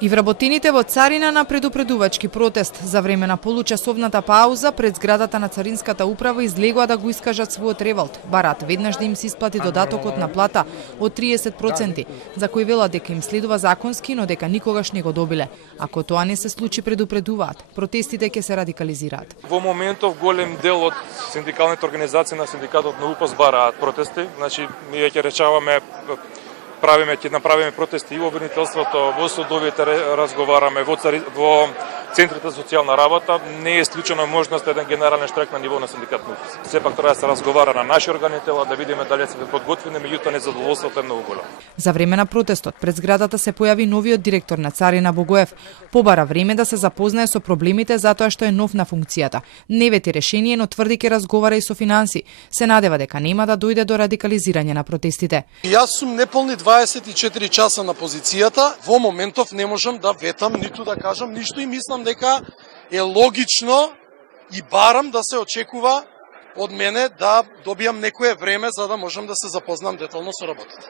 И вработените во царина на предупредувачки протест за време на получасовната пауза пред зградата на Царинската управа излегоа да го искажат својот револт. Барат веднаш да им се исплати додатокот на плата од 30%, за кој велат дека им следува законски, но дека никогаш не го добиле. Ако тоа не се случи, предупредуваат, протестите ќе се радикализираат. Во моментов голем дел од синдикалните организации на синдикатот на УПС бараат протести, значи ние ќе решаваме ќе направиме протести и во обвинителството, во судовите разговараме, во центрите за социјална работа. Не е исклучена можност еден генерален штрайк на ниво на синдикат на УПС. Сепак треба да се разговара на наши органи тела, да видиме дали се подготвени, меѓутоа незадоволството е многу големо. За време на протестот пред зградата се појави новиот директор на Царина Богоев. Побара време да се запознае со проблемите затоа што е нов на функцијата. Не вети решение, но тврди ке разговара и со финанси. Се надева дека нема да дојде до радикализирање на протестите. Јас сум неполни 24 часа на позицијата. Во моментов не можам да ветам, ниту да кажам ништо и мислам дека е логично и барам да се очекува од мене да добијам некое време за да можам да се запознам детално со работата.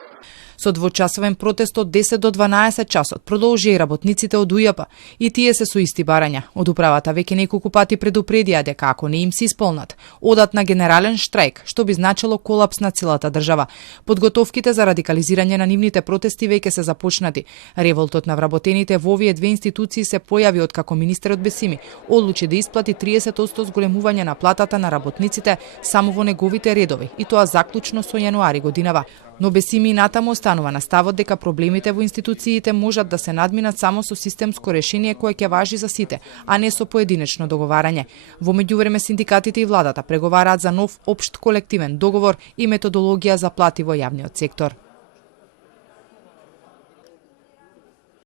Со двочасовен протест од 10 до 12 часот продолжија и работниците од УЈП, и тие се со исти барања. Од управата веќе неколку пати предупредија дека ако не им се исполнат, одат на генерален штрајк, што би значило колапс на целата држава. Подготовките за радикализирање на нивните протести веќе се започнати. Револтот на вработените во овие две институции се појави откако министерот Бесими одлучи да исплати 30% зголемување на платата на работниците само во неговите редови, и тоа заклучно со јануари годинава. Но Бесими натаму останува на ставот дека проблемите во институциите можат да се надминат само со системско решение кое ќе важи за сите, а не со поединечно договарање. Во меѓувреме синдикатите и владата преговараат за нов општ колективен договор и методологија за плати во јавниот сектор.